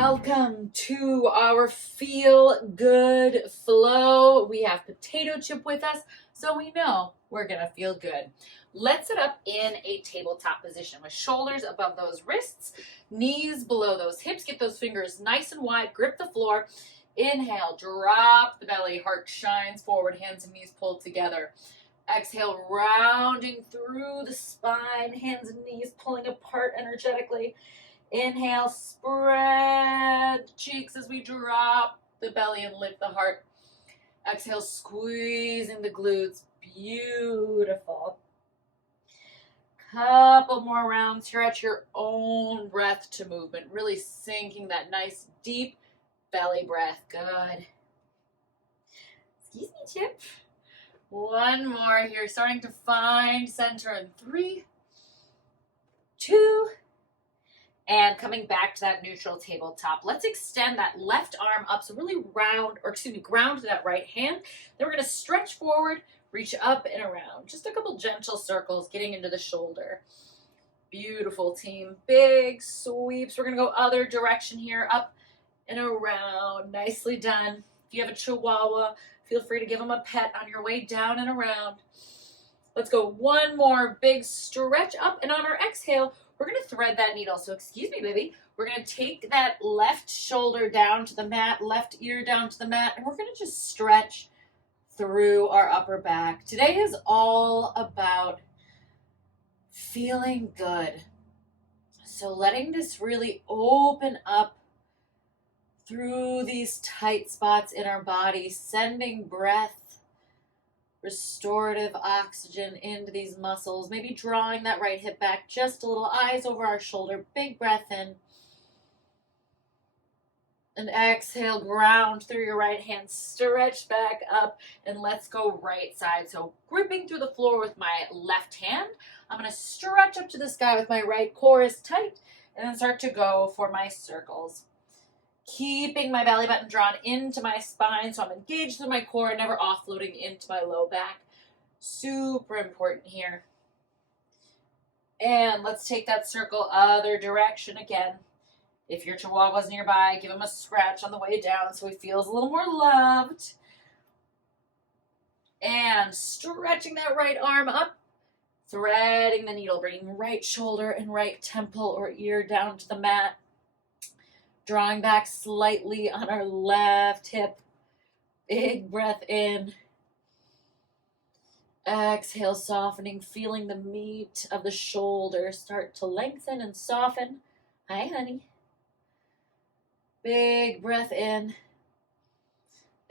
Welcome to our feel good flow. We have potato chip with us, so we know we're gonna feel good. Let's sit up in a tabletop position with shoulders above those wrists, knees below those hips. Get those fingers nice and wide, grip the floor. Inhale, drop the belly, heart shines forward, hands and knees pulled together. Exhale, rounding through the spine, hands and knees pulling apart energetically. Inhale, spread the cheeks as we drop the belly and lift the heart. Exhale, squeezing the glutes. Beautiful. Couple more rounds here at your own breath to movement. Really sinking that nice deep belly breath. Good. Excuse me, Chip. One more here. Starting to find center in 3, 2, and coming back to that neutral tabletop. Let's extend that left arm up. So really ground that right hand. Then we're going to stretch forward, reach up and around. Just a couple gentle circles getting into the shoulder. Beautiful, team. Big sweeps. We're going to go other direction here, up and around. Nicely done. If you have a chihuahua, feel free to give them a pet on your way down and around. Let's go one more big stretch up, and on our exhale, we're going to thread that needle. So excuse me, baby. We're going to take that left shoulder down to the mat, left ear down to the mat, and we're going to just stretch through our upper back. Today is all about feeling good. So letting this really open up through these tight spots in our body, sending breath, restorative oxygen into these muscles, maybe drawing that right hip back just a little, eyes over our shoulder, big breath in. And exhale, ground through your right hand, stretch back up, and let's go right side. So gripping through the floor with my left hand, I'm going to stretch up to the sky with my right core is tight, and then start to go for my circles. Keeping my belly button drawn into my spine so I'm engaged through my core, never offloading into my low back. Super important here. And let's take that circle other direction again. If your chihuahua's nearby, give him a scratch on the way down so he feels a little more loved. And stretching that right arm up, threading the needle, bringing right shoulder and right temple or ear down to the mat. Drawing back slightly on our left hip. Big breath in. Exhale, softening, feeling the meat of the shoulder start to lengthen and soften. Hi, honey. Big breath in.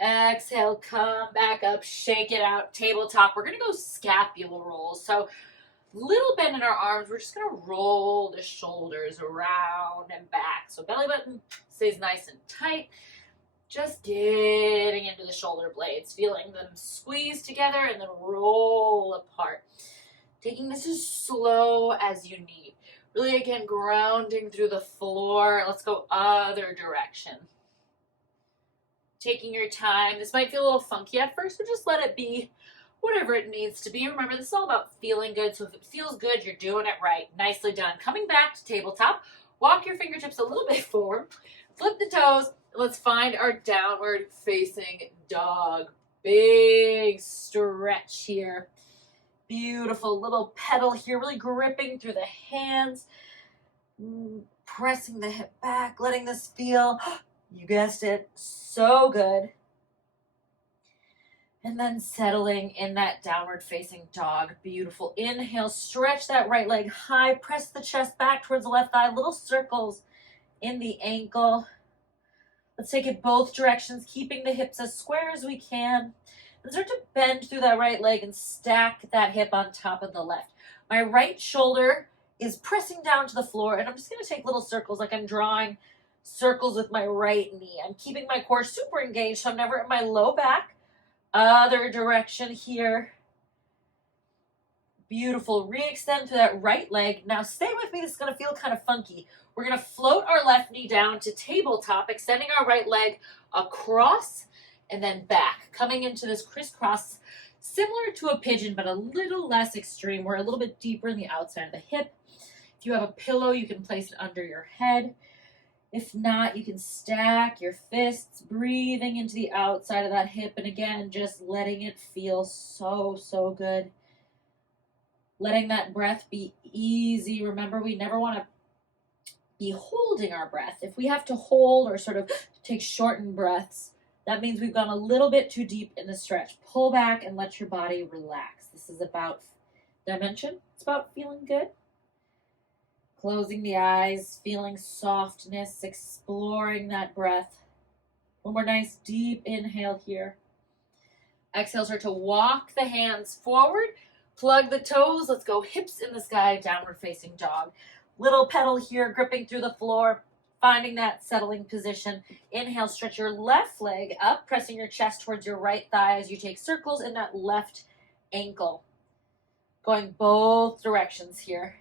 Exhale, come back up, shake it out, tabletop. We're going to go scapular rolls. So little bend in our arms. We're just going to roll the shoulders around and back. So belly button stays nice and tight. Just getting into the shoulder blades, feeling them squeeze together and then roll apart. Taking this as slow as you need. Really, again, grounding through the floor. Let's go other direction. Taking your time. This might feel a little funky at first, but just let it be whatever it needs to be. Remember, this is all about feeling good. So if it feels good, you're doing it right. Nicely done. Coming back to tabletop. Walk your fingertips a little bit forward. Flip the toes. Let's find our downward facing dog. Big stretch here. Beautiful little pedal here. Really gripping through the hands. Pressing the hip back. Letting this feel, you guessed it, so good. And then settling in that downward facing dog. Beautiful. Inhale, stretch that right leg high. Press the chest back towards the left thigh. Little circles in the ankle. Let's take it both directions, keeping the hips as square as we can. And start to bend through that right leg and stack that hip on top of the left. My right shoulder is pressing down to the floor, and I'm just going to take little circles like I'm drawing circles with my right knee. I'm keeping my core super engaged, so I'm never at my low back. Other direction here. Beautiful. Re-extend to that right leg. Now stay with me. This is going to feel kind of funky. We're going to float our left knee down to tabletop, extending our right leg across and then back. Coming into this crisscross, similar to a pigeon, but a little less extreme. We're a little bit deeper in the outside of the hip. If you have a pillow, you can place it under your head. If not, you can stack your fists, breathing into the outside of that hip. And again, just letting it feel so, so good. Letting that breath be easy. Remember, we never want to be holding our breath. If we have to hold or sort of take shortened breaths, that means we've gone a little bit too deep in the stretch. Pull back and let your body relax. This is about dimension. It's about feeling good. Closing the eyes, feeling softness, exploring that breath. One more nice deep inhale here. Exhale, start to walk the hands forward. Plug the toes. Let's go hips in the sky, downward facing dog. Little pedal here, gripping through the floor, finding that settling position. Inhale, stretch your left leg up, pressing your chest towards your right thigh as you take circles in that left ankle. Going both directions here.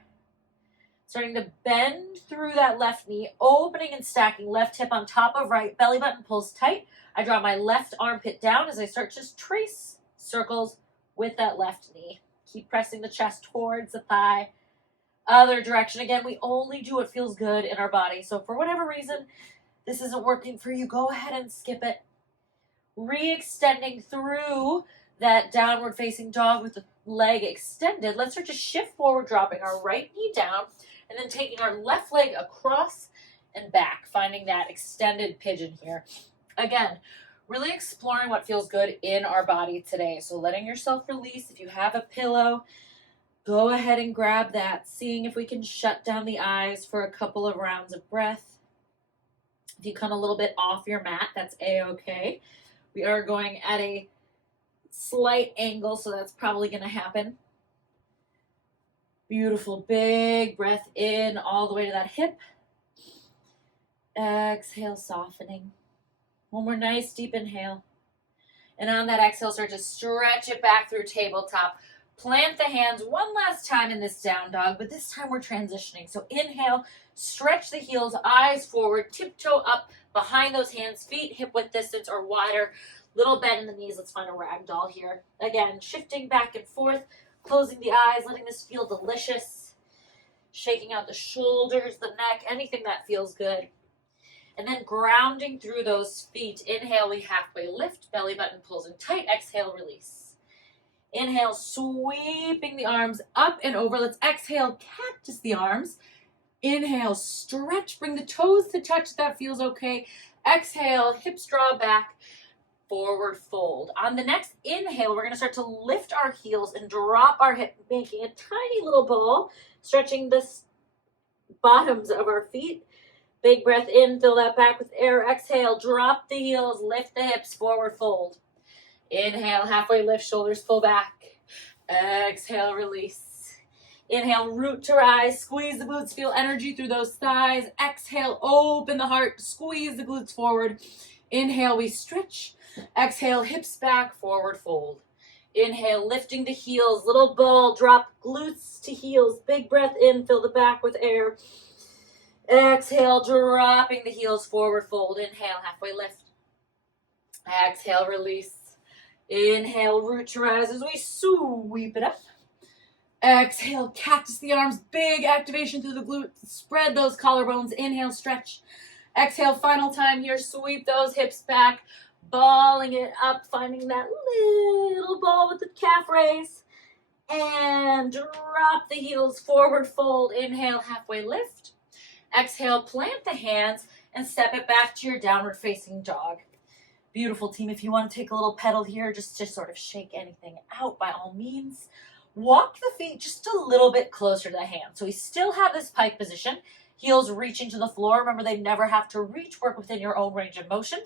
Starting to bend through that left knee, opening and stacking left hip on top of right, belly button pulls tight. I draw my left armpit down as I start to trace circles with that left knee. Keep pressing the chest towards the thigh. Other direction. Again, we only do what feels good in our body. So for whatever reason this isn't working for you, go ahead and skip it. Re-extending through that downward facing dog with the leg extended. Let's start to shift forward, dropping our right knee down and then taking our left leg across and back, finding that extended pigeon here. Again, really exploring what feels good in our body today. So letting yourself release. If you have a pillow, go ahead and grab that. Seeing if we can shut down the eyes for a couple of rounds of breath. If you come a little bit off your mat, that's a-okay. We are going at a slight angle, so that's probably going to happen. Beautiful, big breath in all the way to that hip. Exhale, softening. One more nice deep inhale. And on that exhale, start to stretch it back through tabletop. Plant the hands one last time in this down dog, but this time we're transitioning. So inhale, stretch the heels, eyes forward, tiptoe up behind those hands, feet hip width distance or wider. Little bend in the knees. Let's find a ragdoll here. Again, shifting back and forth, closing the eyes, letting this feel delicious. Shaking out the shoulders, the neck, anything that feels good. And then grounding through those feet. Inhale, we halfway lift, belly button pulls in tight. Exhale, release. Inhale, sweeping the arms up and over. Let's exhale, cactus the arms. Inhale, stretch, bring the toes to touch. That feels okay. Exhale, hips draw back. Forward fold. On the next inhale, we're going to start to lift our heels and drop our hip, making a tiny little ball, stretching the bottoms of our feet. Big breath in, fill that back with air. Exhale, drop the heels, lift the hips, forward fold. Inhale, halfway lift, shoulders pull back. Exhale, release. Inhale, root to rise, squeeze the glutes, feel energy through those thighs. Exhale, open the heart, squeeze the glutes forward. Inhale, we stretch. Exhale, hips back, forward fold. Inhale, lifting the heels, little ball, drop glutes to heels. Big breath in, fill the back with air. Exhale, dropping the heels, forward fold. Inhale, halfway lift. Exhale, release. Inhale, root to rise as we sweep it up. Exhale, cactus the arms, big activation through the glutes. Spread those collarbones. Inhale, stretch. Exhale, final time here. Sweep those hips back, balling it up, finding that little ball with the calf raise. And drop the heels, forward fold. Inhale, halfway lift. Exhale, plant the hands and step it back to your downward facing dog. Beautiful, team. If you want to take a little pedal here, just to sort of shake anything out, by all means. Walk the feet just a little bit closer to the hands. So we still have this pike position. Heels reaching to the floor. Remember, they never have to reach. Work within your own range of motion.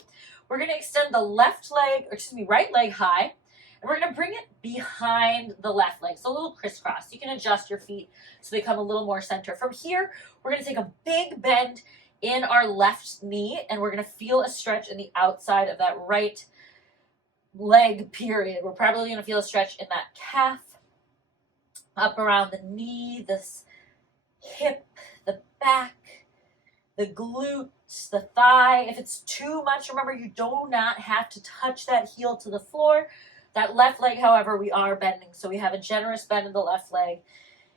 We're going to extend the right leg high. And we're going to bring it behind the left leg. So a little crisscross. You can adjust your feet so they come a little more center. From here, we're going to take a big bend in our left knee. And we're going to feel a stretch in the outside of that right leg, period. We're probably going to feel a stretch in that calf, up around the knee, this hip, the back, the glutes, the thigh. If it's too much, remember, you do not have to touch that heel to the floor. That left leg, however, we are bending. So we have a generous bend in the left leg.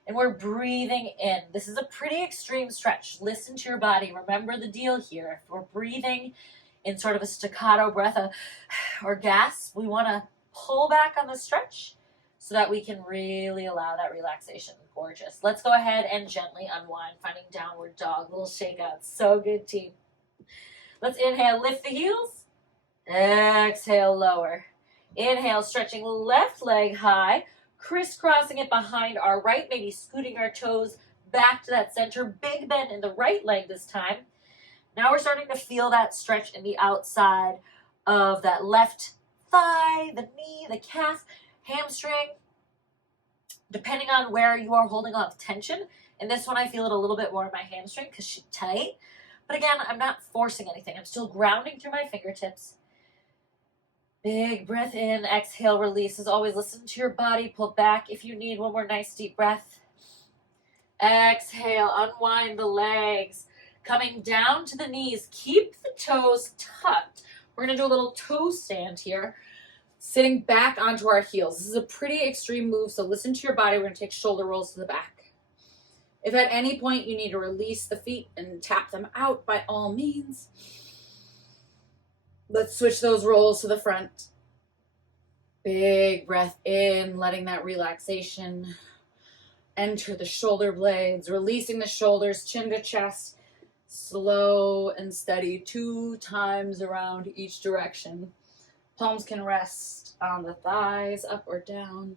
And we're breathing in. This is a pretty extreme stretch. Listen to your body. Remember the deal here. If we're breathing in sort of a staccato breath or gasp, we want to pull back on the stretch so that we can really allow that relaxation. Gorgeous. Let's go ahead and gently unwind, finding downward dog, little shake out. So good, team. Let's inhale, lift the heels. Exhale, lower. Inhale, stretching left leg high, crisscrossing it behind our right, maybe scooting our toes back to that center. Big bend in the right leg this time. Now we're starting to feel that stretch in the outside of that left thigh, the knee, the calf, hamstring, depending on where you are holding on tension. In this one, I feel it a little bit more in my hamstring because she's tight. But again, I'm not forcing anything. I'm still grounding through my fingertips. Big breath in, exhale, release. As always, listen to your body. Pull back if you need one more nice deep breath. Exhale, unwind the legs. Coming down to the knees. Keep the toes tucked. We're going to do a little toe stand here. Sitting back onto our heels. This is a pretty extreme move, so listen to your body. We're going to take shoulder rolls to the back. If at any point you need to release the feet and tap them out, by all means. Let's switch those rolls to the front. Big breath in, letting that relaxation enter the shoulder blades, releasing the shoulders, chin to chest, slow and steady, 2 times around each direction. Palms can rest on the thighs, up or down.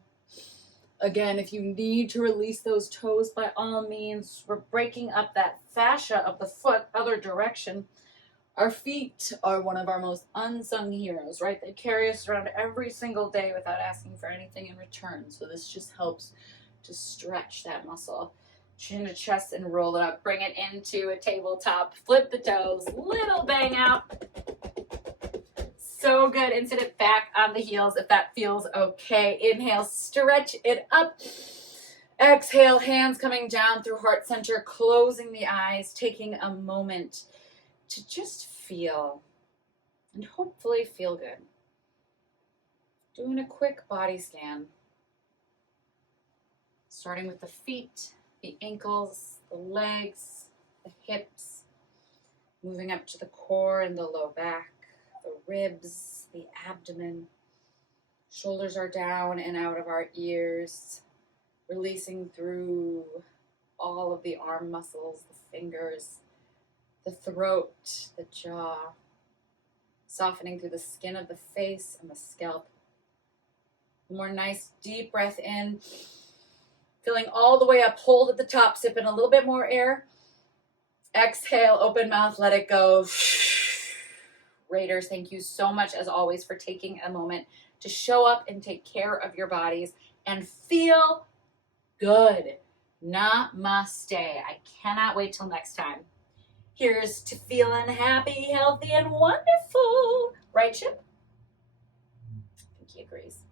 Again, if you need to release those toes, by all means, we're breaking up that fascia of the foot, other direction. Our feet are one of our most unsung heroes, right? They carry us around every single day without asking for anything in return. So this just helps to stretch that muscle. Chin to chest and roll it up. Bring it into a tabletop. Flip the toes. Little bang out. So good. And sit it back on the heels if that feels okay. Inhale, stretch it up. Exhale, hands coming down through heart center, closing the eyes, taking a moment to just feel and hopefully feel good. Doing a quick body scan. Starting with the feet, the ankles, the legs, the hips. Moving up to the core and the low back, the ribs, the abdomen. Shoulders are down and out of our ears. Releasing through all of the arm muscles, the fingers, the throat, the jaw, softening through the skin of the face and the scalp. One more nice deep breath in, filling all the way up, hold at the top, sip in a little bit more air. Exhale, open mouth, let it go. Raiders, thank you so much as always for taking a moment to show up and take care of your bodies and feel good. Namaste. I cannot wait till next time. Here's to feeling happy, healthy, and wonderful. Right, Chip? I think he agrees.